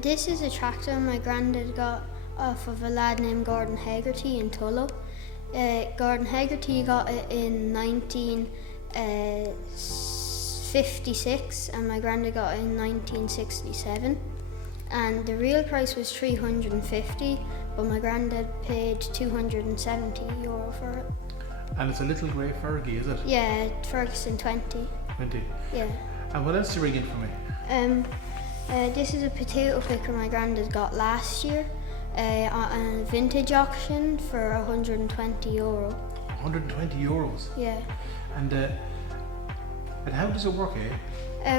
This is a tractor my granddad got off of a lad named Gordon Haggerty in Tullow. Gordon Haggerty got it in 1956 and my granddad got it in 1967. And the real price was €350, but my granddad paid €270 for it. And it's a little grey Fergie, is it? Yeah, Ferguson 20. 20. Yeah. And what else did you bring in for me? This is a potato picker my granddad got last year on a vintage auction for €120. €120? Yeah. And how does it work, eh?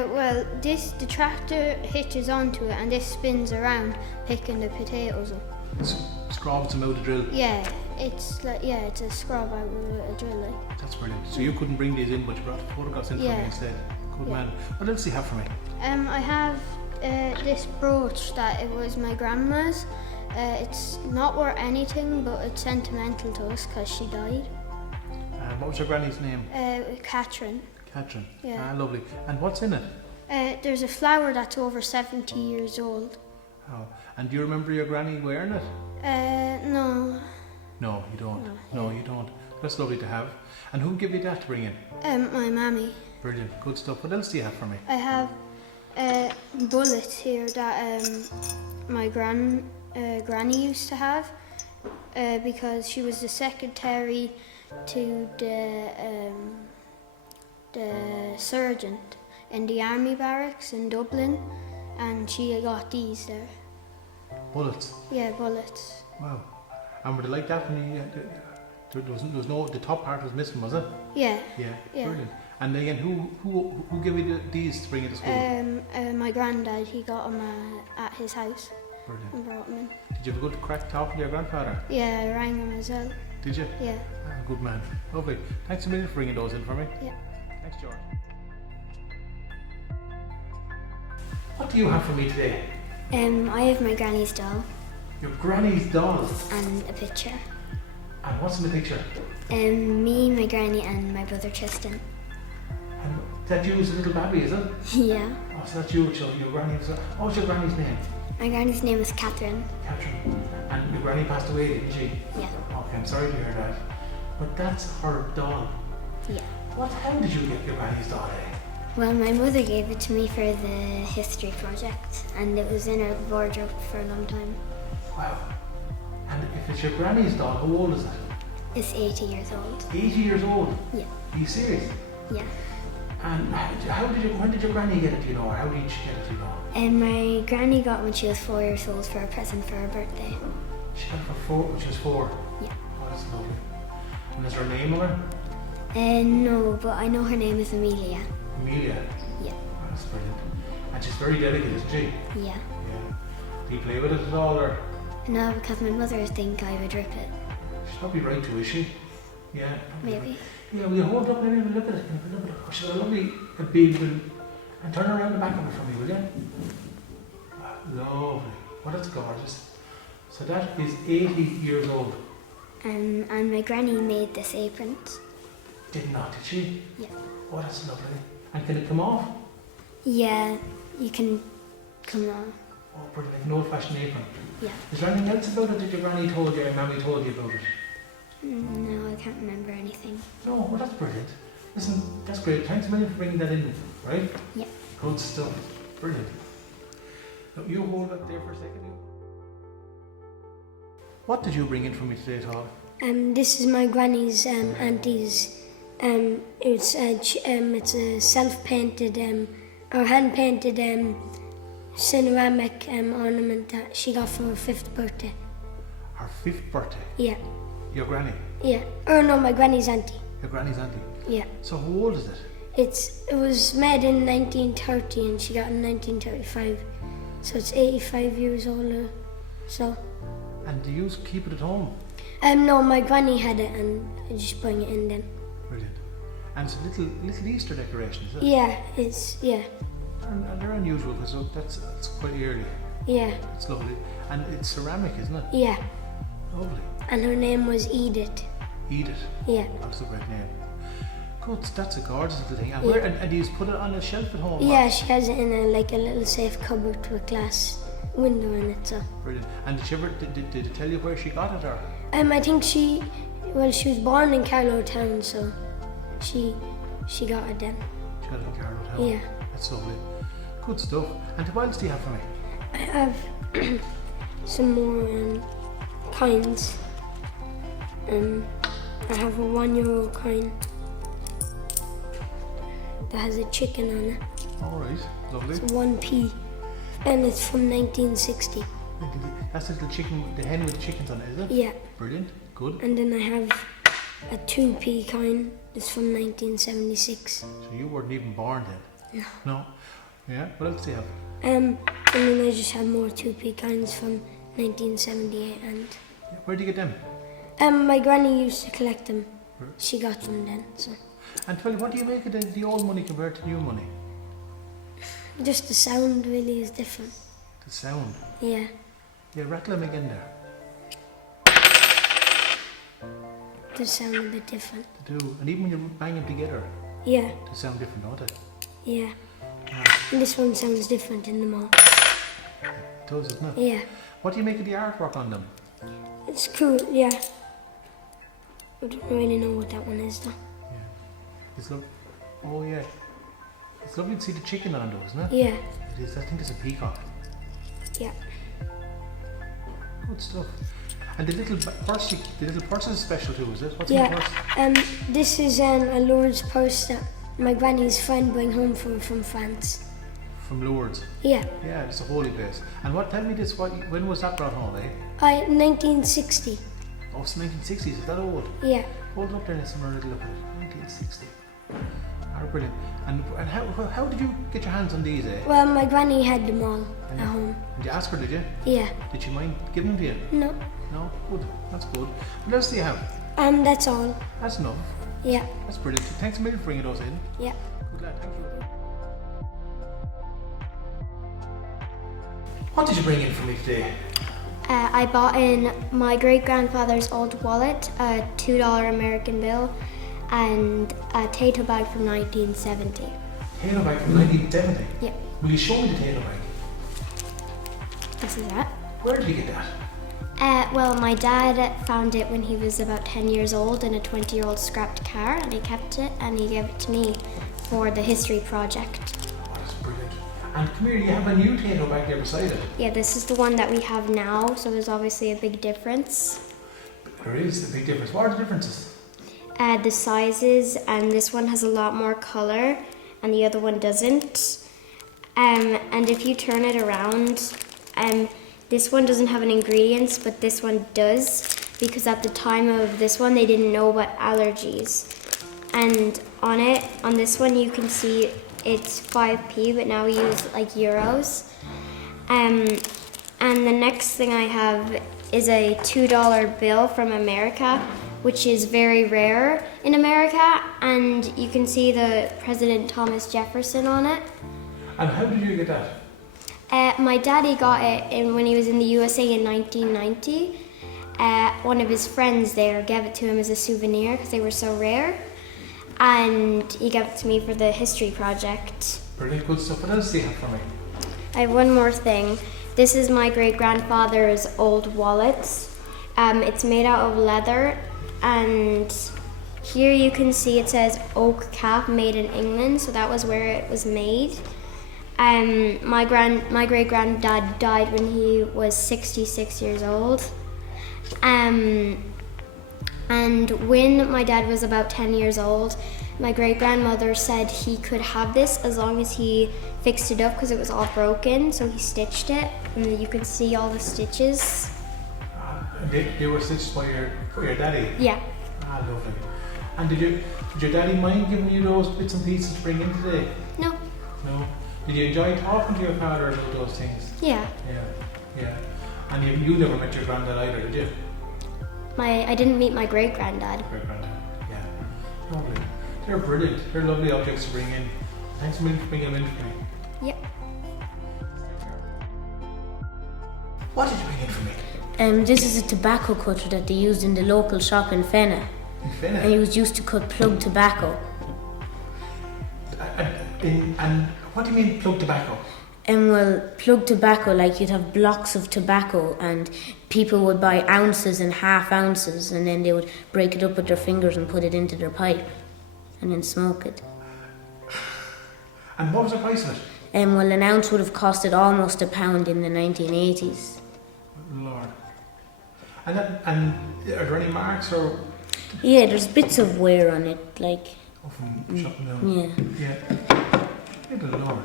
Well, the tractor hitches onto it and this spins around picking the potatoes up. Scrobs them out the drill? Yeah, it's a scrub out with a drill. Like. That's brilliant. So you couldn't bring these in, but you brought photographs in for me instead. Good man. What else do you have for me? I have this brooch that it was my grandma's. It's not worth anything, but it's sentimental to us because she died. What was your granny's name? Catherine. Catherine. Yeah. Lovely. And what's in it? There's a flower that's over 70 years old. Oh. And do you remember your granny wearing it? No. No, you don't. No, you don't. That's lovely to have. And who gave you that to bring in? My mammy. Brilliant. Good stuff. What else do you have for me? I have bullets here that my granny used to have because she was the secretary to the sergeant in the army barracks in Dublin, and she got these there. Bullets? Yeah, bullets. Wow. And were they like that when you... there was no... The top part was missing, was it? Yeah. Yeah. Yeah. Brilliant. And again, who gave you these to bring into school? My granddad, he got them at his house. Brilliant. And brought them in. Did you have a good crack talking to your grandfather? Yeah, I rang him as well. Did you? Yeah. Good man. Lovely. Thanks a million for bringing those in for me. Yeah. Thanks, George. What do you have for me today? I have my granny's doll. Your granny's doll? And a picture. And what's in the picture? Me, my granny and my brother Tristan. And that you as a little baby, is it? Yeah. Oh, so that's you, your granny. What's your granny's name? My granny's name is Catherine. Catherine. And your granny passed away, didn't she? Yeah. Okay, I'm sorry to hear that. But that's her doll. Yeah. How did you get your granny's doll, eh? Well, my mother gave it to me for the history project, and it was in her wardrobe for a long time. Wow. And if it's your granny's doll, how old is it? It's 80 years old. 80 years old? Yeah. Are you serious? Yeah. And when did your granny get it, do you know, or how did she get it, do you know? And my granny got it when she was 4 years old for a present for her birthday. She got it when she was 4? Yeah. Oh, that's lovely. And is there a name on her? No, but I know her name is Amelia. Amelia? Yeah. Oh, that's brilliant. And she's very delicate, isn't she? Yeah. Yeah. Do you play with it at all, or? No, because my mother would think I would rip it. She's probably right to, is she? Yeah. Maybe. Yeah, will you hold up and look at it? Look at it. Oh, she's a lovely big and turn around the back of it for me, will you? Oh, lovely. Oh, that's gorgeous. So that is 80 years old. And my granny made this apron. Did not, did she? Yeah. Oh, that's lovely. And can it come off? Yeah, you can come on. Oh, brilliant. Like an old-fashioned apron. Yeah. Is there anything else about it that your granny told you or mammy told you about it? No, I can't remember anything. No, well, that's brilliant. Listen, that's great. Thanks a million for bringing that in, right? Yeah. Good stuff. Brilliant. Now, you hold that there for a second. What did you bring in for me today, Todd? This is my granny's auntie's. It's a self-painted or hand-painted ceramic ornament that she got for her 5th birthday. Her 5th birthday? Yeah. Your granny? Yeah. Or no, my granny's auntie. Your granny's auntie? Yeah. So how old is it? It was made in 1930 and she got it in 1935. So it's 85 years older. So. And do you keep it at home? No, my granny had it and I just bring it in then. Brilliant. And it's a little Easter decoration, is it? Yeah, And they're unusual because that's quite early. Yeah. It's lovely. And it's ceramic, isn't it? Yeah. Lovely. And her name was Edith. Edith? Yeah. That's a great name. Good, that's a gorgeous little thing. And, and do you just put it on a shelf at home? Yeah, she has it in a little safe cupboard with glass window in it. So Brilliant. And did she ever did it tell you where she got it, or? I think she was born in Carlow Town, so she got it then. She got it in Carlow Town. Yeah. That's lovely. Good stuff. And what else do you have for me? I have some more coins. I have a €1 coin that has a chicken on it. All right, lovely. It's 1p, and it's from 1960. That's the little chicken, the hen with the chickens on it, is it? Yeah. Brilliant. Good. And then I have a 2p coin. It's from 1976. So you weren't even born then? No. No. Yeah. What else do you have? And then I just have more 2p coins from 1978. And Where do you get them? my granny used to collect them. She got them then. So And tell me, what do you make of the old money compared to new money? just the sound really is different. The sound. Yeah. Yeah, rattle them again there. They sound a bit different. They do. And even when you bang them together, Yeah. they sound different, don't they? Yeah. Ah, And this one sounds different in them all. it does, doesn't it? Yeah. What do you make of the artwork on them? It's cool, yeah. I don't really know what that one is though. Yeah. It's lovely. Oh, yeah. It's lovely to see the chicken on those, isn't it? Yeah. It is. I think it's a peacock. Yeah. Good stuff. And the little purse is special too, is it? What's in Yeah. the purse? This is a Lourdes purse that my granny's friend bring home from France. From Lourdes. Yeah. Yeah, it's a holy place. And tell me this, when was that brought home, eh? 1960. Oh, it's 1960s, is that old? Yeah. Hold it up there and let's have a little look at it. 1960. Oh, brilliant. And how did you get your hands on these, eh? Well, my granny had them all at home. Did you ask her, did you? Yeah. Did she mind giving them to you? No. No? Good. That's good. What else do you have? That's all. That's enough. Yeah. That's brilliant. Thanks a million for bringing those in. Yeah. Good lad, thank you. What did you bring in for me today? I bought in my great-grandfather's old wallet, a $2 American bill, and a potato bag from 1970. Potato bag from 1970? Yeah. Will you show me the potato bag? This is that. Where did you get that? Well, my dad found it when he was about 10 years old in a 20-year-old scrapped car, and he kept it and he gave it to me for the history project. Oh, that's brilliant. And come here, you have a new potato bag there beside it. Yeah, this is the one that we have now, so there's obviously a big difference. There is a big difference. What are the differences? The sizes, and this one has a lot more color and the other one doesn't. And if you turn it around, this one doesn't have any ingredients, but this one does, because at the time of this one they didn't know about allergies. And on this one you can see it's 5p, but now we use like euros. And the next thing I have is a $2 bill from America, which is very rare in America, and you can see the President Thomas Jefferson on it. And how did you get that? My daddy got it when he was in the USA in 1990. One of his friends there gave it to him as a souvenir because they were so rare, and he gave it to me for the history project. Brilliant, good stuff. What else do you have for me? I have one more thing. This is my great-grandfather's old wallet. It's made out of leather, and here you can see it says oak cap, made in England, so that was where it was made. My great-granddad died when he was 66 years old. And when my dad was about 10 years old, my great-grandmother said he could have this as long as he fixed it up because it was all broken, so he stitched it, and you can see all the stitches. They were stitched by your daddy? Yeah. Ah, lovely. And did your daddy mind giving you those bits and pieces to bring in today? No. No? Did you enjoy talking to your father about those things? Yeah. Yeah. And you never met your granddad either, did you? I didn't meet my great-granddad. Great granddad, yeah. Lovely. They're brilliant. They're lovely objects to bring in. Thanks a million for bringing them in for me. Yep. What did you bring in for me? This is a tobacco cutter that they used in the local shop in Fenna. In Fenna? And it was used to cut plug tobacco. And what do you mean plug tobacco? Well, plug tobacco, like you'd have blocks of tobacco and people would buy ounces and half ounces and then they would break it up with their fingers and put it into their pipe and then smoke it. And what was the price of it? Well, an ounce would have costed almost £1 in the 1980s. Lord. And are there any marks or? Yeah, there's bits of wear on it, like. Oh, from shutting down. Yeah. Yeah. Good Lord.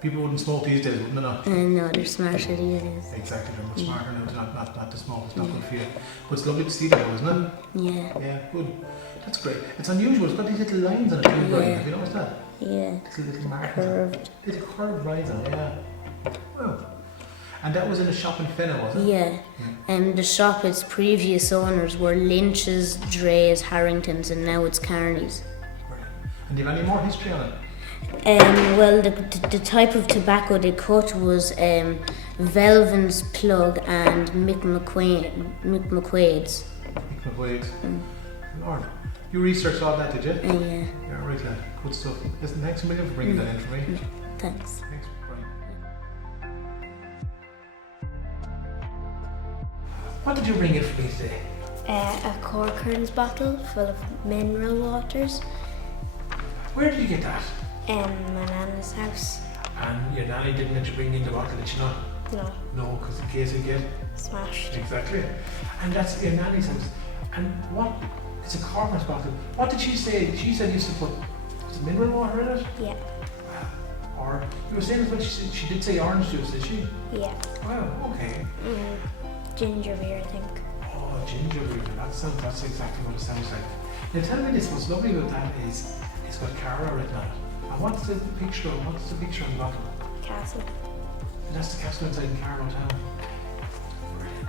People wouldn't smoke these days, wouldn't they not? No, they're smarter these days. Exactly, they're much smarter now not to smoke, it's not good for you. But it's lovely to see that though, isn't it? Yeah. Yeah, good. That's great. It's unusual, it's got these little lines on it too, Brian. Have you noticed that? Yeah. Little markings. Curved. Little curved lines on it, yeah. Wow. And that was in a shop in Fenna, was it? Yeah. The shop, its previous owners were Lynch's, Dre's, Harrington's, and now it's Carney's. Brilliant. And do you have any more history on it? Well, the type of tobacco they cut was Velvin's Plug and Mick McQuaid's. Mick McQuaid's. Lord. You researched all that, did you? Yeah. Yeah, right, lad. Good stuff. Listen, thanks a million for bringing that in for me. Thanks. Thanks, Brian. What did you bring in for me today? A Corcoran's bottle full of mineral waters. Where did you get that? My nana's house. And your nanny didn't let you bring in the bottle, did she not? No, No, because in case you get smashed. exactly. And that's your nanny's house. And what? It's a Corcoran's bottle. What did she say? She said you used to put mineral water in it? Yeah, Or you were saying as well, she did say orange juice, did she? yeah. Wow, okay. Ginger beer, I think. Oh, ginger beer. That's exactly what it sounds like. Now tell me this, what's lovely about that is it's got Carlow written on it. And what's the picture on the bottle? Castle. And that's the castle inside in Carlow town. Brilliant.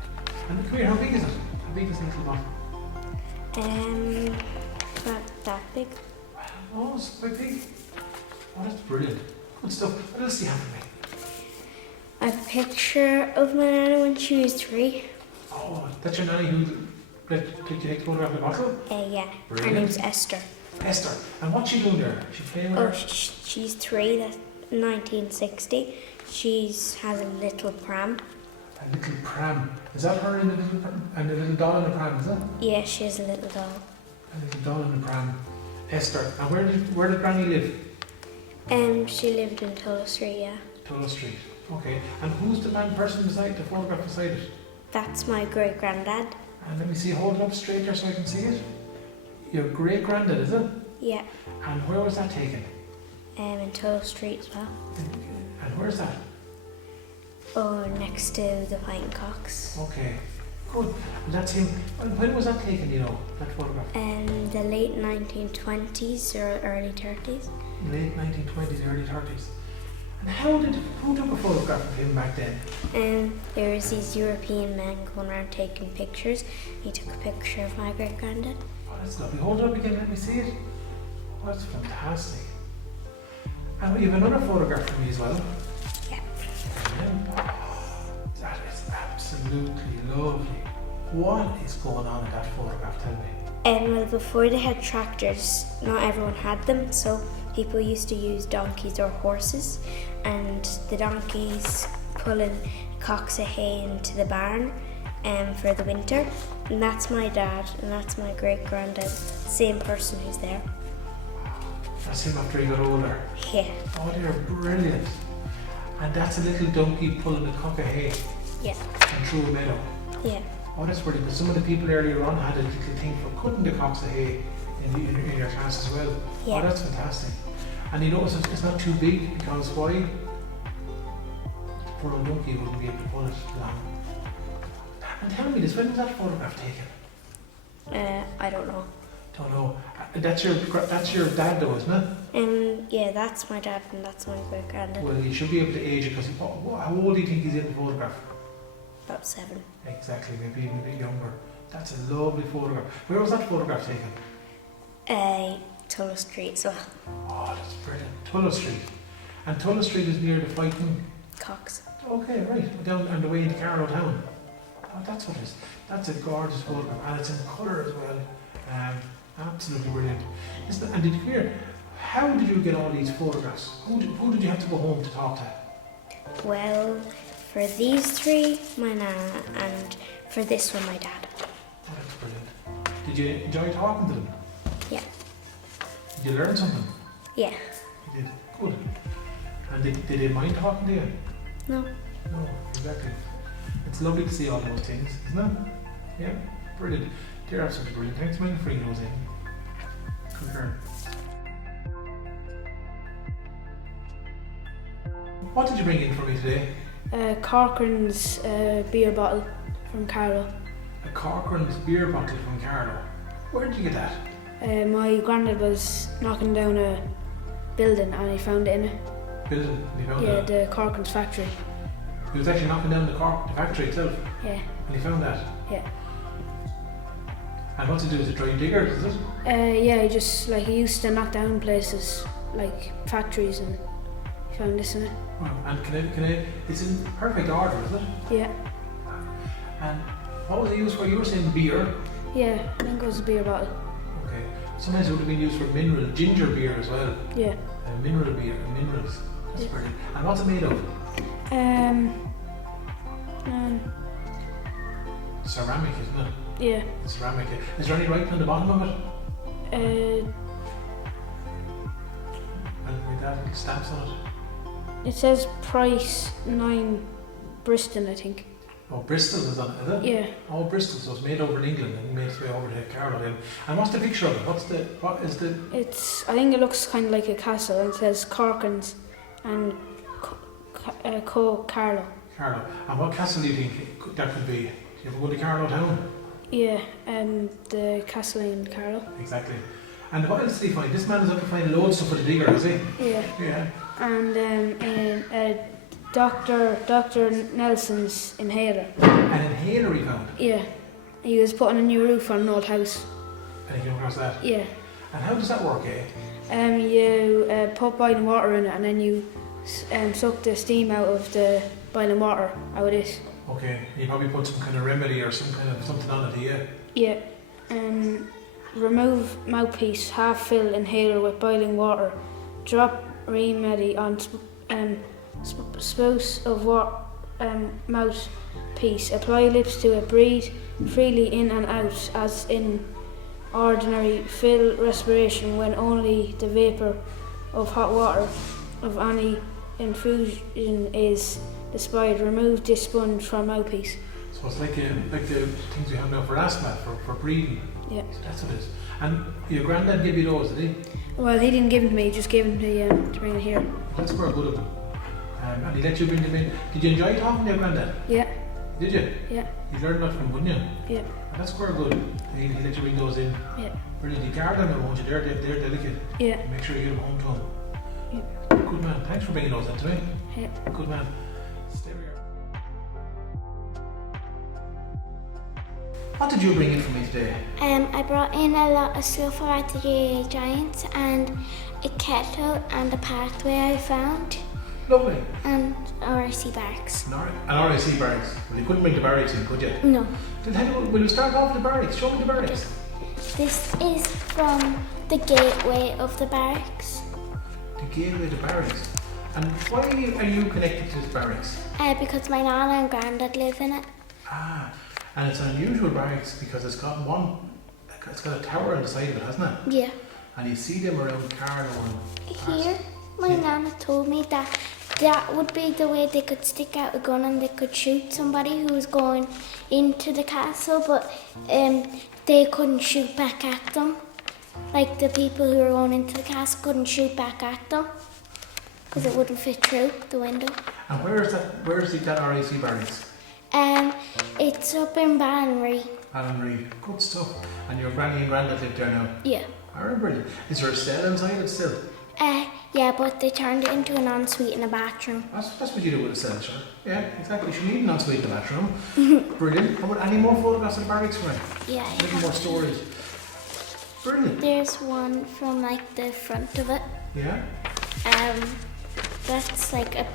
And come here, how big is it? How big is the little bottle? About that big. Oh, it's quite big. Oh, that's brilliant. Good stuff. What else do you have for me? A picture of my nana when she was 3. Oh, that's your nanny who did you take a photograph of the bottle? Yeah. Brilliant. Her name's Esther. Esther. And what's she doing there? She playing with Oh, her? she's 3. That's 1960. She has a little pram. A little pram. Is that her in the little pram? And a little doll in the pram, is it? Yeah, she has a little doll. A little doll in the pram. Esther. And where did Granny live? She lived in Tullow Street, yeah. Tullow Street. Okay. And who's the person beside the photograph beside it? That's my great granddad. And let me see, hold it up straight there so I can see it. Your great granddad, is it? Yeah. And where was that taken? In Tullow Street as well. And where's that? Oh, next to the Pint Cocks. Okay. Good. And that's him. And when was that taken, you know, that photograph? The late 1920s or early 30s. Late 1920s, early 30s. And who took a photograph of him back then? There was these European men going around taking pictures. He took a picture of my great granddad. Oh, that's lovely. Hold it up again, let me see it. Oh, that's fantastic. And you have another photograph for me as well. Yeah. That is absolutely lovely. What is going on in that photograph? Tell me. Well, before they had tractors, not everyone had them, so people used to use donkeys or horses, and the donkeys pulling cocks of hay into the barn for the winter. And that's my dad, and that's my great granddad, same person who's there. That's him after he got older. Yeah. Oh, they're brilliant. And that's a little donkey pulling a cock of hay Yeah. and through a meadow. Yeah. Oh, that's brilliant. Because some of the people earlier on had a little thing for cutting the cocks of hay in your class as well. Yeah. Oh, that's fantastic. And you notice it's not too big because why? Poor old donkey wouldn't be able to pull it long. And tell me this, when was that photograph taken? I don't know. Don't know. That's your dad though, isn't it? Yeah, that's my dad and that's my great granddad. Well, you should be able to age it because how old do you think he's in the photograph? About 7. Exactly, maybe even a bit younger. That's a lovely photograph. Where was that photograph taken? Tullow Street, so Oh, that's brilliant. Tullow Street. And Tullow Street is near the fighting. cocks. Okay, right. Down on the way into Carlow town. Oh, that's what it is. That's a gorgeous photograph, and it's in colour as well. Absolutely brilliant. And did you hear? How did you get all these photographs? Who did you have to go home to talk to? Well, for these three, my nana, and for this one, my dad. Oh, that's brilliant. Did you enjoy talking to them? Yeah. Did you learn something? Yeah. You did. Good. And did they mind talking to you? No. No, exactly. It's lovely to see all those things, isn't it? Yeah, brilliant. They're absolutely brilliant. Thanks a million for bringing those in. Good girl. What did you bring in for me today? Corcoran's beer bottle from Carlow. A Corcoran's beer bottle from Carlow. Where did you get that? My granddad was knocking down a building and he found it in it. Building? You found Yeah, that? the Corcoran's factory. He was actually knocking down the factory itself. Yeah, And he found that. yeah. And what's it do? Is it dry diggers, is it? Yeah, he used to knock down places like factories, and he found this in it. Wow. And it's in perfect order, is it? Yeah, And what was it used for? You were saying beer. yeah. I think it was a beer bottle. Okay. Sometimes it would have been used for mineral, ginger beer as well. Yeah. Mineral beer, minerals. That's Yeah. brilliant. And what's it made of? Ceramic, isn't it? Yeah. Ceramic. Is there any writing on the bottom of it? Uh, And with that, stamps on it? it says price 9 Bristol, I think. Oh, Bristol is on it, is it? Yeah. Oh, Bristol, so it's made over in England and made its way over to Carlow then. And what's the picture of it? What is the... I think it looks kind of like a castle, and it says Corcoran's and Carlow. Carlow. And what castle do you think that could be? Do you ever go to Carlow town? Yeah, the castle in Carlow. Exactly. And what else did he find? This man is up to find loads of stuff for the digger, is he? Yeah. Yeah. And Dr. Nelson's inhaler. An inhaler he found. Yeah. He was putting a new roof on an old house. And he came across that. Yeah. And how does that work, eh? You put boiling water in it, and then you suck the steam out of the boiling water out of this. Okay. And you probably put some kind of remedy or some kind of something on it, yeah? Yeah. Remove mouthpiece, half fill inhaler with boiling water. Drop remedy on spouse of mouthpiece. Apply lips to it. Breathe freely in and out as in ordinary. Fill respiration when only the vapor of hot water of any infusion is despite. Remove this sponge from mouthpiece. So it's like the things we have now for asthma, for breathing. Yeah. So that's what it is. And your granddad gave you those, did he? Well, he didn't give them to me, he just gave them to bring it here. That's very good of him. And he let you bring them in. Did you enjoy talking to your granddad? Yeah, Did you? yeah, You learned a lot from him, wouldn't you? yeah, And that's quite good. He let you bring those in. yeah, Brilliant. You guard them, won't you? They're delicate. yeah, Make sure you get them home to him. yeah. Good man. Thanks for bringing those in to me. Yeah. Good man. Stay where you are. What did you bring in for me today? I brought in a lot of stuff about the GA Giants and a kettle and a pathway I found Lovely. and RC barracks. An RIC barracks. Well, you couldn't bring the barracks in, could you? No, Then will you start off with the barracks? Show me the barracks. this is from the gateway of the barracks The gateway to barracks. And why are you connected to this barracks? because my nana and granddad live in it. Ah, and it's an unusual barracks because it's got a tower on the side of it, hasn't it? Yeah. And you see them around Carlow and Here, my nana told me that would be the way they could stick out a gun and they could shoot somebody who was going into the castle, but they couldn't shoot back at them. Like the people who were going into the castle couldn't shoot back at them because it wouldn't fit through the window. And where is that RAC barracks? It's up in Banbury. Alan Reid. Good stuff. And your granny and granddad live there now? Yeah. I remember. Is there a cell inside it still? Yeah, but they turned it into an ensuite and a bathroom. That's what you do with a cell, sure. Yeah, exactly. You need an ensuite in the bathroom. Brilliant. How about any more photographs of the barracks for me? Yeah. A little more stories. Brilliant. There's one from like the front of it. Yeah? That's like a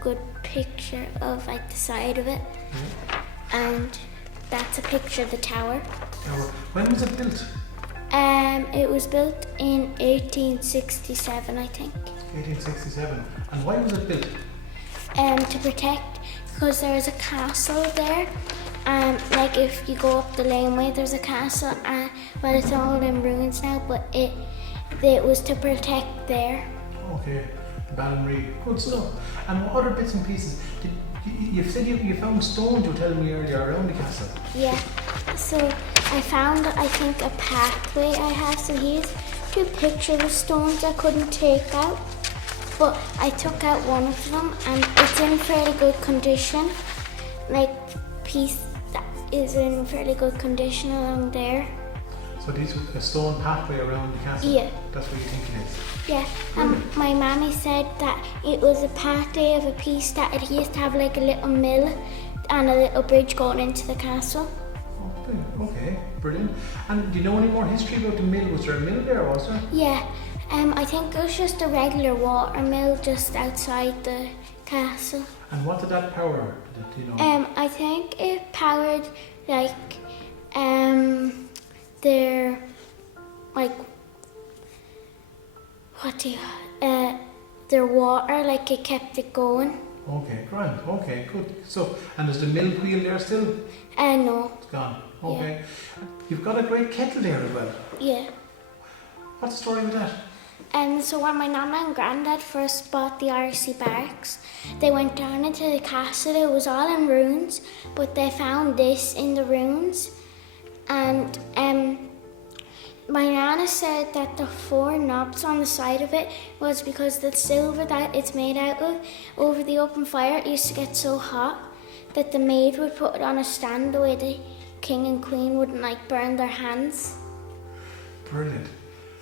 good picture of like the side of it. Yeah. And that's a picture of the tower. Now, when was it built? It was built in 1867, I think. 1867. And why was it built? To protect, because there is a castle there. Like if you go up the laneway, there's a castle. Well, it's all in ruins now, but it was to protect there. Okay, the Ballinree. Good stuff. And what other bits and pieces? You said you found stones, you were telling me earlier, around the castle. Yeah, so I found, I think, a pathway I have. So here's 2 pictures of stones I couldn't take out, but I took out one of them and it's in fairly good condition. Like, piece that is in fairly good condition along there. So these a stone pathway around the castle? Yeah. That's what you think it is? Yeah, my mammy said that it was a pathway of a piece that it used to have like a little mill and a little bridge going into the castle. Okay, brilliant. And do you know any more history about the mill? Was there a mill there, was there? Yeah, I think it was just a regular water mill just outside the castle. And what did that power? Do you know? I think it powered like their their water, like it kept it going. Okay, grand. Okay, good. So, and is the mill wheel there still? No. It's gone. Okay. Yeah. You've got a great kettle there as well. Yeah. What's the story with that? So when my nana and granddad first bought the RC barracks, they went down into the castle. It was all in ruins, but they found this in the ruins. And my nana said that the 4 knobs on the side of it was because the silver that it's made out of, over the open fire, it used to get so hot that the maid would put it on a stand the way the king and queen wouldn't like burn their hands. Brilliant.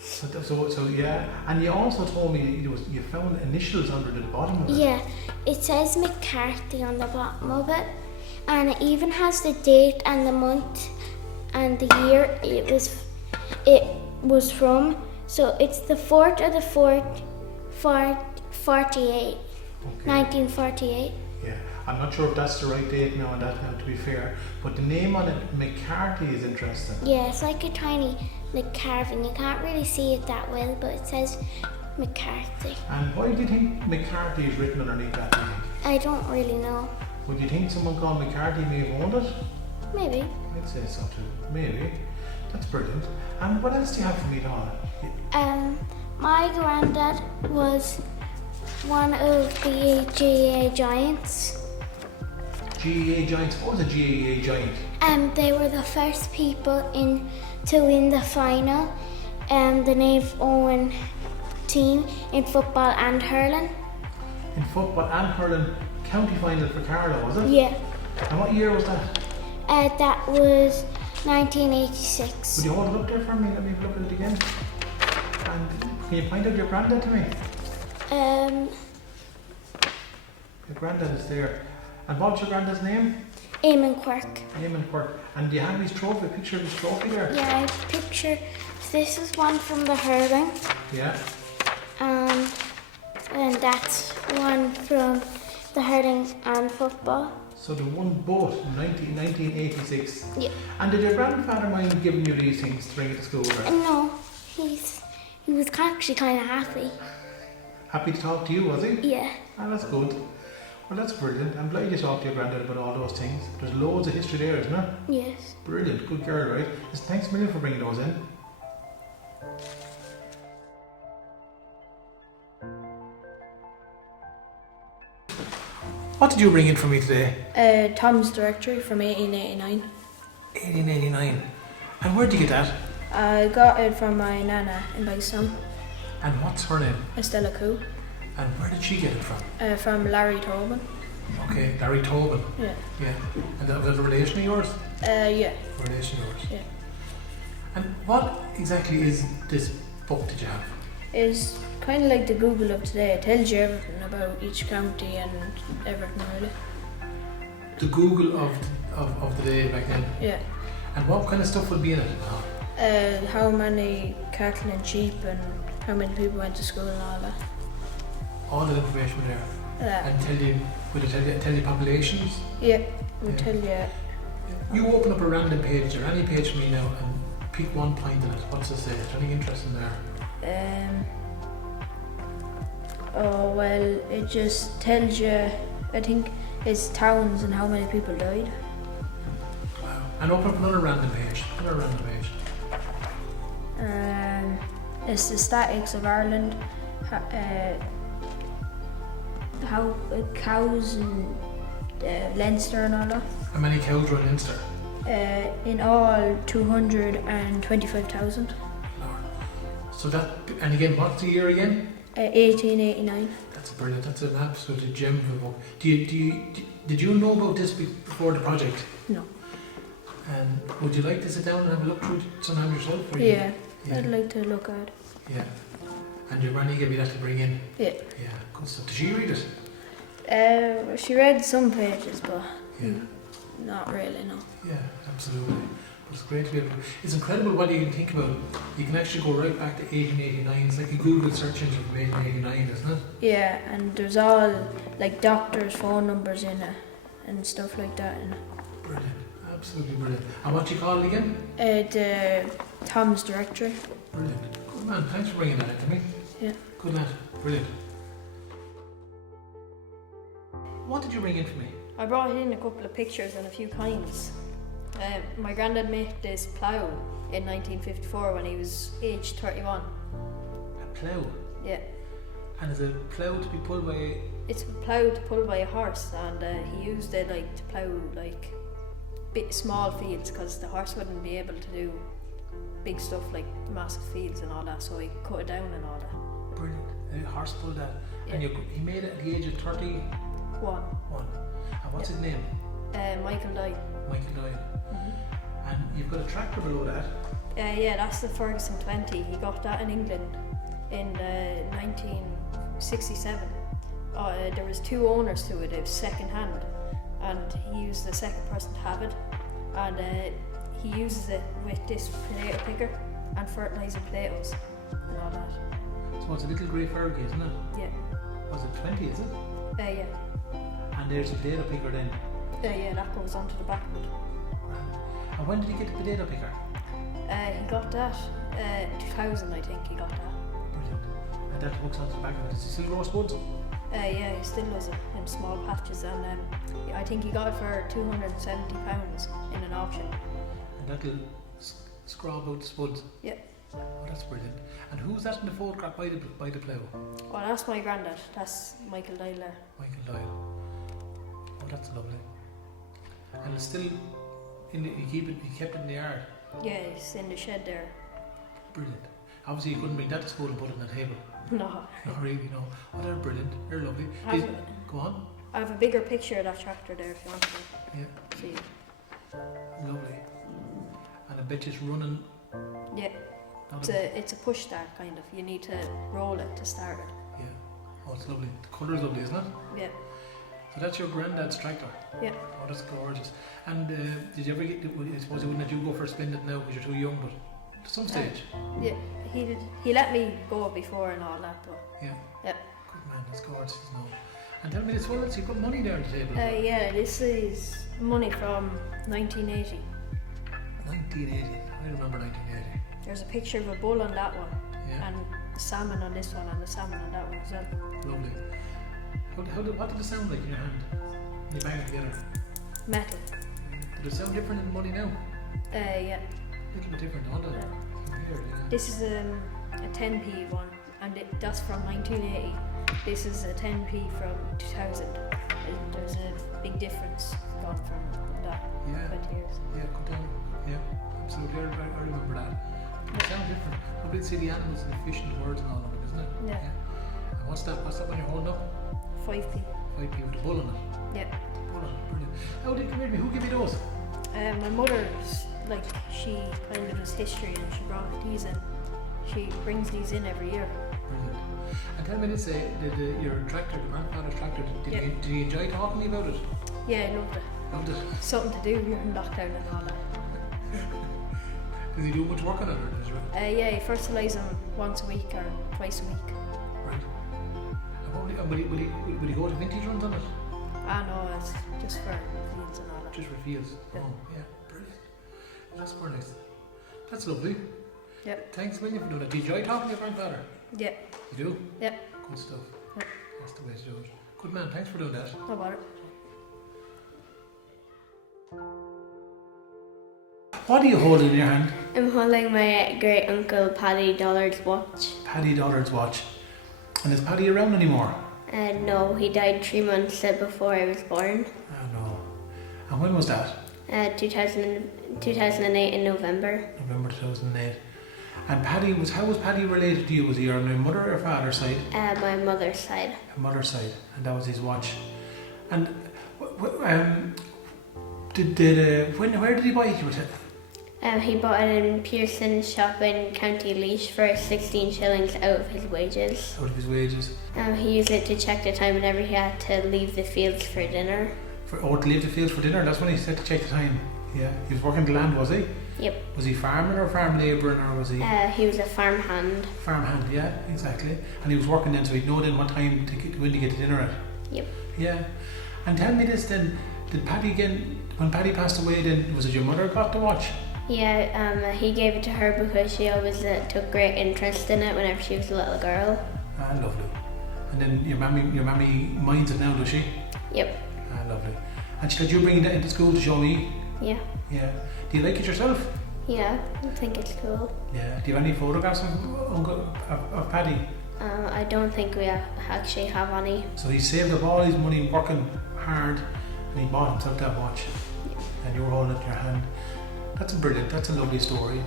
So yeah, and you also told me you found initials under the bottom of it. Yeah, it says McCarthy on the bottom of it, and it even has the date and the month and the year it was from. So it's the 4th of the 4th, 48, 1948. Yeah, I'm not sure if that's the right date now, and that now to be fair, but the name on it, McCarthy, is interesting. Yeah, it's like a tiny carving. You can't really see it that well, but it says McCarthy. And why do you think McCarthy is written underneath that, do you think? I don't really know. Would you think someone called McCarthy may have owned it? Maybe. I'd say so too. Maybe. That's brilliant. And what else do you have for me, Donna? My granddad was one of the GAA giants. GAA giants? What was a GAA giant? They were the first people to win the final, the Nave Owen team in football and hurling. In football and hurling, county final for Carlow, was it? Yeah. And what year was that? That was 1986. Would you hold it up there for me? Let me look at it again. And can you point out your granddad to me? Your granddad is there. And what's your granddad's name? Eamon Quirk. Eamon Quirk. And do you have his trophy, a picture of his trophy there? Yeah, I have a picture. This is one from the hurling. Yeah. And that's one from the hurling and football. So they won both in 1986. Yeah. And did your grandfather mind giving you these things to bring you to school? Or? No, he was actually kind of happy. Happy to talk to you, was he? Yeah. Oh, that's good. Well, that's brilliant. I'm glad you talked to your granddad about all those things. There's loads of history there, isn't there? Yes. Brilliant. Good girl, right? Listen, thanks a million for bringing those in. What did you bring in for me today? Tom's Directory from 1889. 1889. And where'd you get that? I got it from my nana in Bison, And what's her name? Estella Coo, And where did she get it from? from Larry Tobin. Okay, Larry Tobin. Yeah. Yeah. And that was a relation of yours? Yeah. Relation of yours. Yeah. And what exactly is this book that you have? It's kind of like the Google of today. It tells you everything about each county and everything really. The Google of the day back then? Yeah. And what kind of stuff would be in it? How many cattle and sheep and how many people went to school and all that. All the information there. And would it tell you populations? Yeah, we Yeah. tell you. You open up a random page or any page for me now, and pick one point in it. What's it say? Is there anything interesting there? Oh well, it just tells you, I think, it's towns and how many people died. Wow. And open up another random page. It's the statics of Ireland, how cows and Leinster and all that. How many cows were in Leinster? In all, 225,000. So that, and again, what's the year again? 1889. That's brilliant. That's an absolute gem of a book. Did you know about this before the project? No. And would you like to sit down and have a look through it sometime yourself? Or Yeah, yeah. I'd like to look at it. Yeah. And your granny gave you that to bring in? Yeah. Yeah, good stuff. Did she read it? She read some pages, but Yeah. not really, no. Yeah, absolutely. But it's great to be able to, it's incredible what you can think about. You can actually go right back to 1889. It's like a Google search engine from 1889, isn't it? Yeah, and there's all like doctors' phone numbers in it and stuff like that. Brilliant. Absolutely brilliant. And what do you call it again? The Tom's Directory. Brilliant. Good man. Thanks for bringing that in to me. Yeah. Good lad. Brilliant. What did you bring in for me? I brought in a couple of pictures and a few coins. My granddad made this plough in 1954 when he was aged 31. A plough? Yeah. And is a plough to be pulled by... It's a plough to pull by a horse, and he used it like to plough like small fields because the horse wouldn't be able to do big stuff like massive fields and all that, so he cut it down and all that. Brilliant. A horse pulled that. Yeah. And he made it at the age of 31. And what's his name? Michael Dye. Michael Doyle. Mm-hmm. And you've got a tractor below that. Yeah, that's the Ferguson 20. He got that in England in 1967. There was two owners to it. It was second hand, and he was the second person to have it. And he uses it with this potato picker and fertilising potatoes and all that. So it's a little grey Fergie, isn't it? Yeah. Was it 20, is it? Yeah. And there's a potato picker then. Yeah, that goes onto the back of it. And when did he get the potato picker? He got that 2000, I think. He got that. Brilliant. And that hooks onto the back of it. Does he still roast woods? Yeah, he still does it in small patches, and I think he got it for £270 in an auction. And that'll scrub out the spuds? Yeah. Oh, that's brilliant. And who's that in the photograph by the plough? Well, that's my granddad. That's Michael Dyle there. Michael Doyle. Oh, that's lovely. And it's still he kept it in the yard. Yeah, it's in the shed there. Brilliant. Obviously you couldn't bring that to school and put it on the table. No. Not really, no. Oh, they're brilliant. They're lovely. Go on. I have a bigger picture of that tractor there if you want to Yeah. see. Lovely. And I bet it's running. Yeah. It's a push start kind of. You need to roll it to start it. Yeah. Oh, it's lovely. The colour's lovely, isn't it? Yeah. So that's your granddad's tractor? Yeah. Oh, that's gorgeous. And did you ever get, I suppose you wouldn't let you go for a spin it now because you're too young, but at some stage? Yeah. He let me go before and all that, but... Yeah. Yeah. Good man, that's gorgeous. No. And tell me this, well, you've got money there on the table. Yeah, this is money from 1980. 1980. I remember 1980. There's a picture of a bull on that one, Yeah. and salmon on this one, and the salmon on that one as well. Lovely. What did it sound like in your hand? When you bang it together? Metal. Did it sound different in money now? Yeah. A little bit different, don't it? Yeah. Weird, yeah. This is a 10p one, and that's from 1980. This is a 10p from 2000. There's a big difference gone from that Yeah. 20 years. Yeah, good down. Yeah, absolutely. I remember that. It sounds different. But we'll see the animals and the fish and the birds and all of it, isn't it? Yeah. And what's that one you're holding up? 5p. 5p with the bull on it. Yeah. Bull on it, brilliant. How did come here? Who gave you those? My mother's she kind of has history, and she brought these in. She brings these in every year. Brilliant. And tell me this, your tractor, the grandfather's tractor, did he enjoy talking to you about it? Yeah, I loved it. Loved it. Something to do during lockdown and all that. Does he do much work on it, or does he? Yeah, he fertilises them once a week or twice a week. Right. And will he go to vintage runs on it? No, it's just for fields and all that. Just for fields? Yeah. Oh, yeah, brilliant. That's very nice. That's lovely. Yep. Thanks a million for doing it. Do you enjoy talking to your grandfather? Yeah. You do? Yep. Good stuff. Yep. That's the way to do it. Good man, thanks for doing that. No bother. What are you holding in your hand? I'm holding my great uncle Paddy Dollard's watch. Paddy Dollard's watch. And is Paddy around anymore? No, he died 3 months before I was born. Oh no. And when was that? 2008 in November. November 2008. And how was Paddy related to you? Was he on your mother or father's side? My mother's side. Your mother's side. And that was his watch. And where did he buy it? You were He bought it in Pearson's shop in County Laois for 16 shillings out of his wages. out of his wages. He used it to check the time whenever he had to leave the fields for dinner. To leave the fields for dinner. That's when he said to check the time. Yeah. He was working the land, was he? Yep. Was he farming or farm labouring, or was he He was a farm hand. farm hand? Yeah, exactly. And he was working then, so he'd know then what time when to get to dinner at. Yep. Yeah. And tell me this then, when Paddy passed away then, was it your mother got the watch? Yeah, he gave it to her because she always took great interest in it whenever she was a little girl. Ah, lovely. And then your mammy minds it now, does she? Yep. Ah, lovely. And she said you bring that into school to show me? Yeah. Yeah. Do you like it yourself? Yeah, I think it's cool. Yeah. Do you have any photographs of Paddy? I don't think we actually have any. So he saved up all his money working hard and he bought himself that watch. And you were holding it in your hand. That's a lovely story.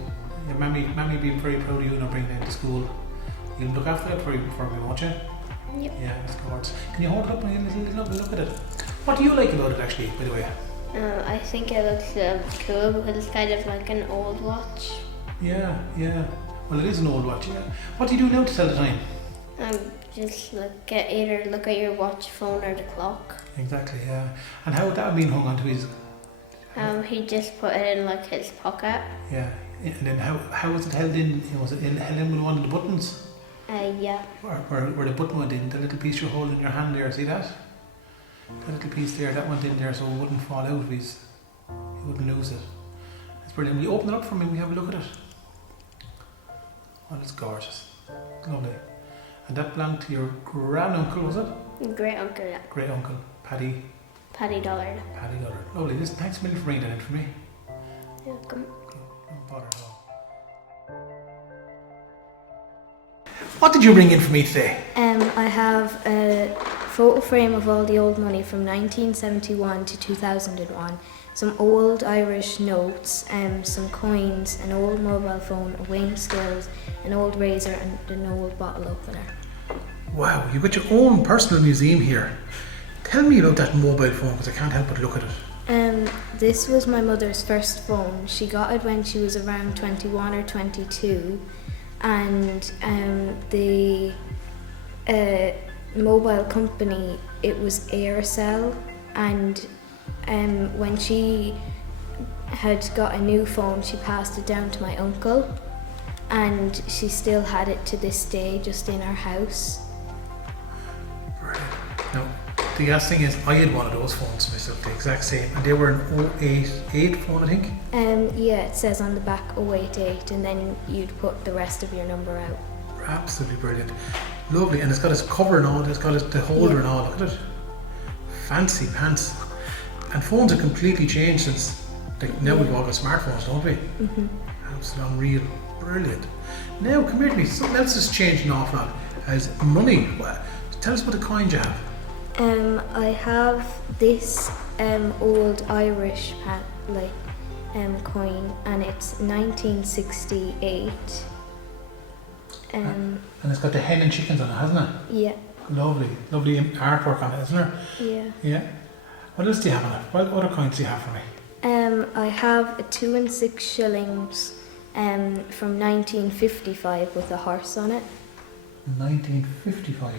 Your mammy being very proud of you and bringing it into school. You'll look after that for me, won't you? Yep. Yeah, of course. Can you hold it up and look at it? What do you like about it actually, by the way? I think it looks cool because it's kind of like an old watch. Yeah. Well, it is an old watch, yeah. What do you do now to tell the time? Just either look at your watch, phone, or the clock. Exactly, yeah. And how would that have been hung onto his... He just put it in like his pocket. Yeah. And then how was it held in? Was it held in with one of the buttons? Yeah. Where the button went in, the little piece you're holding in your hand there, see that? The little piece there, that went in there so it wouldn't fall out of his... He wouldn't lose it. It's brilliant. Will you open it up for me and we have a look at it? Oh, it's gorgeous. Lovely. And that belonged to your granduncle, was it? Great uncle, yeah. Great uncle, Paddy Dollard. Dollard. Lovely. Listen, thanks a million for bringing that in for me. You're welcome. No bother at all. What did you bring in for me today? I have a photo frame of all the old money from 1971 to 2001, some old Irish notes, some coins, an old mobile phone, a weighing scales, an old razor and an old bottle opener. Wow, you've got your own personal museum here. Tell me about that mobile phone because I can't help but look at it. This was my mother's first phone. She got it when she was around 21 or 22, and the mobile company, it was Aircell, and when she had got a new phone she passed it down to my uncle, and she still had it to this day just in our house. Brilliant. Now, the gas thing is, I had one of those phones myself, the exact same, and they were an 088 phone, I think. Yeah, it says on the back 088, and then you'd put the rest of your number out. Absolutely brilliant. Lovely, and it's got its cover and all, it's got the holder and all, look at it. Fancy pants. And phones have completely changed since, now we've all got smartphones, don't we? Mm-hmm. Absolutely unreal. Brilliant. Now, come here to me, something else has changed an awful lot, as money. Tell us what the coins you have. I have this old Irish coin, and it's 1968. And it's got the hen and chickens on it, hasn't it? Yeah. Lovely artwork on it, isn't there? Yeah. Yeah. What else do you have on it? What other coins do you have for me? I have a 2 and 6 shillings from 1955 with a horse on it. 1955.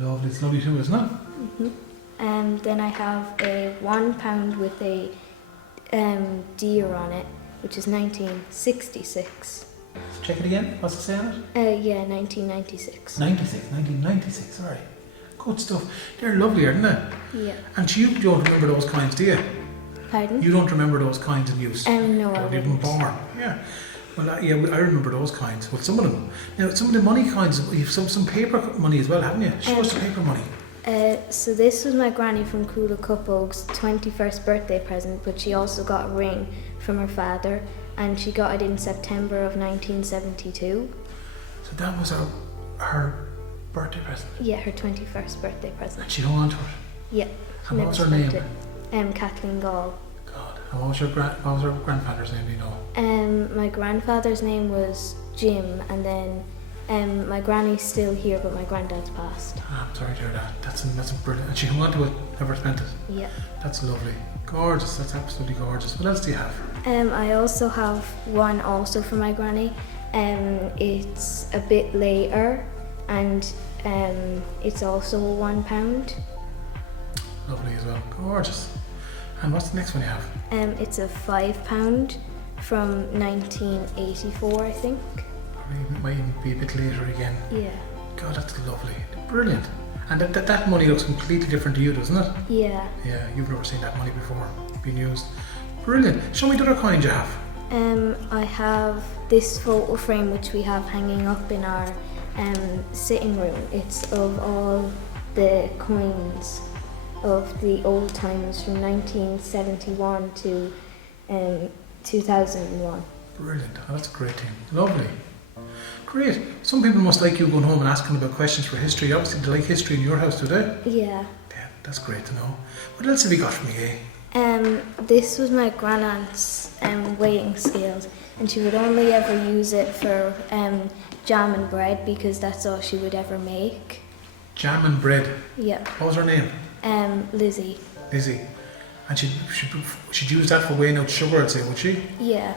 Lovely, it's lovely too, isn't it? Mm-hmm. Then I have a £1 with a deer on it, which is 1966. Check it again. What's it say on it? Yeah, 1996. 1996, sorry. Good stuff. They're lovely, aren't they? Yeah. And you don't remember those coins, do you? Pardon? You don't remember those coins in use? No, I Or they weren't wouldn't. born. Yeah. Well, I remember those coins. Well, some of them. Now, some of the money coins, you've some paper money as well, haven't you? Show us the paper money. So this was my granny from Cruinniu Cupboard's 21st birthday present, but she also got a ring from her father, and she got it in September of 1972. So that was her birthday present. Yeah, her 21st birthday present. And she hung on to it. Yeah. And what was her spent name? it. Kathleen Gall. God. And what was her grandfather's name, do you know? My grandfather's name was Jim, and then my granny's still here, but my granddad's passed. I'm sorry to hear that. That's brilliant. And she hung on to it, never spent it. Yeah. That's lovely. Gorgeous. That's absolutely gorgeous. What else do you have? I also have one also for my granny. It's a bit later, and it's also £1. Lovely as well. Gorgeous. And what's the next one you have? It's a £5 from 1984, I think. Probably might even be a bit later again. Yeah. God, that's lovely. Brilliant. And that money looks completely different to you, doesn't it? Yeah. Yeah, you've never seen that money before being used. Brilliant. Show me the other coins you have. I have this photo frame which we have hanging up in our sitting room. It's of all the coins of the old times from 1971 to 2001. Brilliant. Oh, that's a great thing. Lovely. Great. Some people must like you going home and asking about questions for history. Obviously, they like history in your house, do they? Yeah. Yeah, that's great to know. What else have you got for me, eh? This was my grandaunt's weighing scales, and she would only ever use it for jam and bread because that's all she would ever make. Jam and bread. Yeah. What was her name? Lizzie. Lizzie. And she'd use that for weighing out sugar, I'd say, would she? Yeah.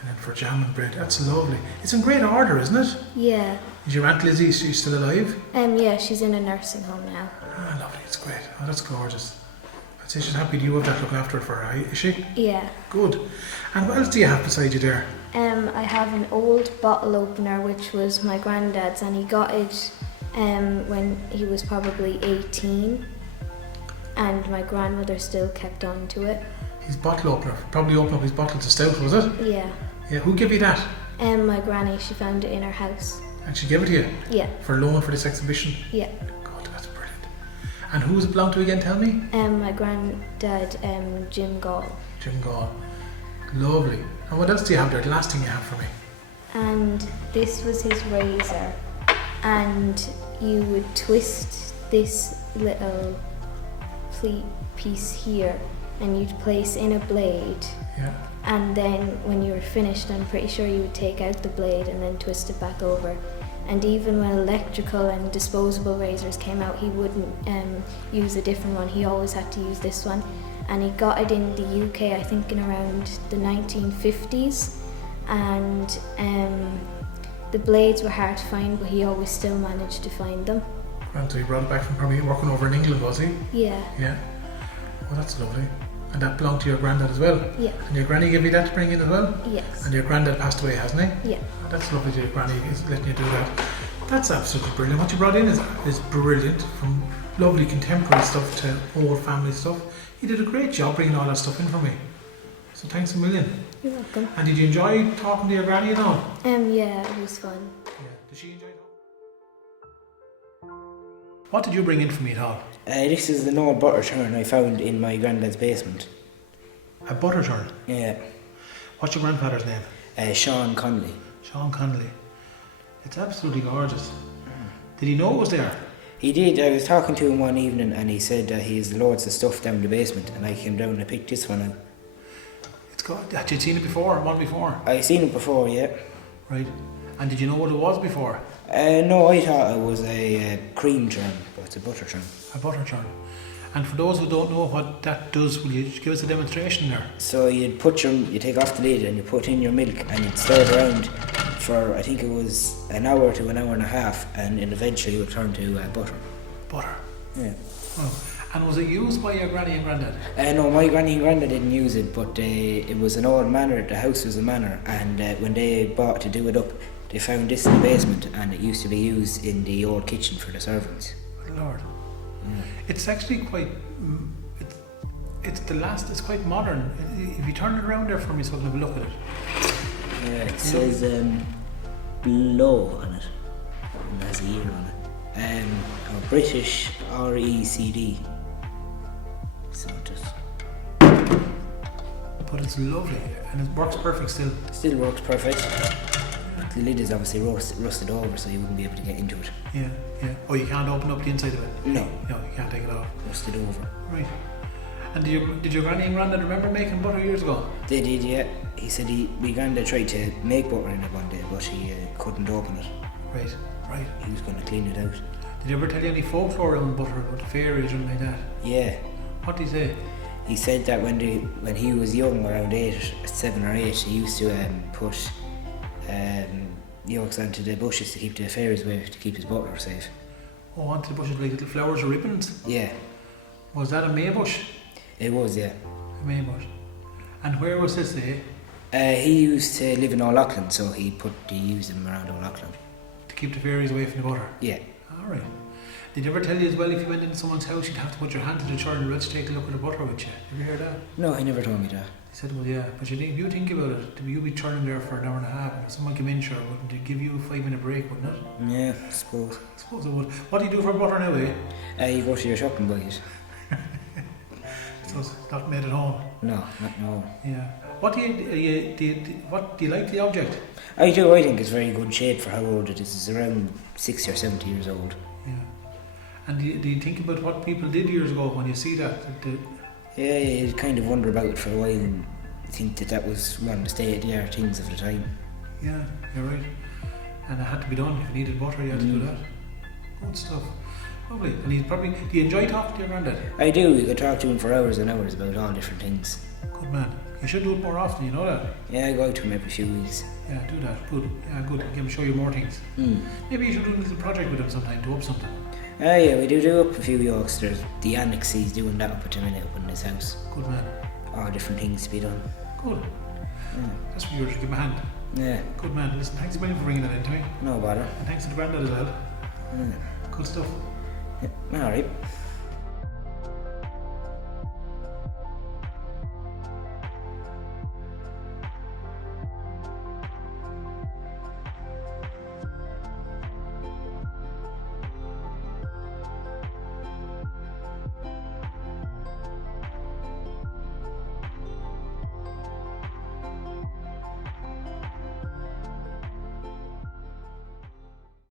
And then for jam and bread. That's lovely. It's in great order, isn't it? Yeah. Is your Aunt Lizzie, she's still alive? Yeah, she's in a nursing home now. Ah, lovely. It's great. Oh, that's gorgeous. I'd say she's happy you have that looking after her for her, is she? Yeah. Good. And what else do you have beside you there? I have an old bottle opener which was my granddad's, and he got it when he was probably 18, and my grandmother still kept on to it. His bottle opener. Probably opened up his bottles of stout, was it? Yeah. Yeah. Who gave you that? My granny, she found it in her house. And she gave it to you? Yeah. For loan for this exhibition? Yeah. God, that's brilliant. And who does it belong to again, tell me? My granddad, Jim Gall. Jim Gall. Lovely. And what else do you have there? The last thing you have for me? And this was his razor. And you would twist this little piece here, and you'd place in a blade. Yeah. And then when you were finished, I'm pretty sure you would take out the blade and then twist it back over. And even when electrical and disposable razors came out, he wouldn't use a different one. He always had to use this one. And he got it in the UK, I think, in around the 1950s. And the blades were hard to find, but he always still managed to find them. And so he brought it back from probably working over in England, was he? Yeah. Yeah. Oh, that's lovely. And that belonged to your granddad as well? Yeah. And your granny gave you that to bring in as well? Yes. And your granddad passed away, hasn't he? Yeah. Oh, that's lovely that your granny is letting you do that. That's absolutely brilliant. What you brought in is brilliant, from lovely contemporary stuff to old family stuff. You did a great job bringing all that stuff in for me. So thanks a million. You're welcome. And did you enjoy talking to your granny at all? Yeah, it was fun. Yeah. Did she enjoy it? What did you bring in for me at all? This is an old butter churn I found in my granddad's basement. A butter churn? Yeah. What's your grandfather's name? Sean Connolly. Sean Connolly. It's absolutely gorgeous. Did he know it was there? He did. I was talking to him one evening and he said that he has loads of stuff down in the basement, and I came down and I picked this one out. It's got. Had you seen it before? One before? I seen it before, yeah. Right. And did you know what it was before? No, I thought it was a cream churn, but it's a butter churn. A butter churn. And for those who don't know what that does, will you give us a demonstration there? So you take off the lid and you put in your milk and you'd stir it around for, I think it was an hour to an hour and a half, and then eventually it would turn to butter. Butter? Yeah. Oh. And was it used by your granny and granddad? No, my granny and granddad didn't use it, but it was an old manor. The house was a manor, and when they bought to do it up, they found this in the basement, and it used to be used in the old kitchen for the servants. Good Lord. It's actually quite... It's quite modern. If you turn it around there for me so I can have a look at it. Yeah, it says blow on it. And it has a year on it. British RECD. So just. But it's lovely and it works perfect still. Still works perfect. The lid is obviously rusted over, so you wouldn't be able to get into it. Yeah. Oh, you can't open up the inside of it? No. No, you can't take it off. Rusted over. Right. And did your granny and granddad remember making butter years ago? They did, yeah. He said my granddad tried to make butter in it one day, but he couldn't open it. Right. He was going to clean it out. Did he ever tell you any folklore around butter about the fairies or anything like that? Yeah. What did he say? He said that when he was young, around 7 or 8, he used to put yolks onto the bushes to keep the fairies away, to keep his butter safe. Oh, onto the bushes like little flowers or ribbons? Yeah. Was that a maybush? It was, yeah. A maybush. And where was this, he used to live in O'Loughlin, so he used them around O'Loughlin. To keep the fairies away from the butter? Yeah. Alright. Did you ever tell you as well, if you went into someone's house, you'd have to put your hand to the churn and to take a look at the butter with you? Have you heard that? No, he never told me that. He said, well, yeah. But if you think about it, you'd be churning there for an hour and a half, and if someone came in, sure, wouldn't it give you a 5-minute break, wouldn't it? Yeah, I suppose. I suppose it would. What do you do for butter now, You go to your shop and buy it. So it's not made at home? No, not no. Yeah. What do you like the object? I do. I think it's very good shape for how old it is. It's around 60 or 70 years old. Yeah. And do you think about what people did years ago when you see that? Yeah, you kind of wonder about it for a while and think that was one of the state-of-the-art things of the time. Yeah, you're right. And it had to be done. If you needed butter, you had to do that. Good stuff. Lovely. And do you enjoy talking to your granddad? I do. You could talk to him for hours and hours about all different things. Good man. You should do it more often, you know that? Yeah, I go out to him every few weeks. Yeah, do that. Good. Yeah, good. Give him show you more things. Maybe you should do a little project with him sometime to up something. Yeah, we do up a few yolks. There's the annex, he's doing that up at the minute up in his house. Good man. All different things to be done. Good. That's for yours. Give him a hand. Yeah. Good man. Listen, thanks a million for bringing that in to me. No bother. And thanks to the granddad as well. Good stuff. Yeah. Alright.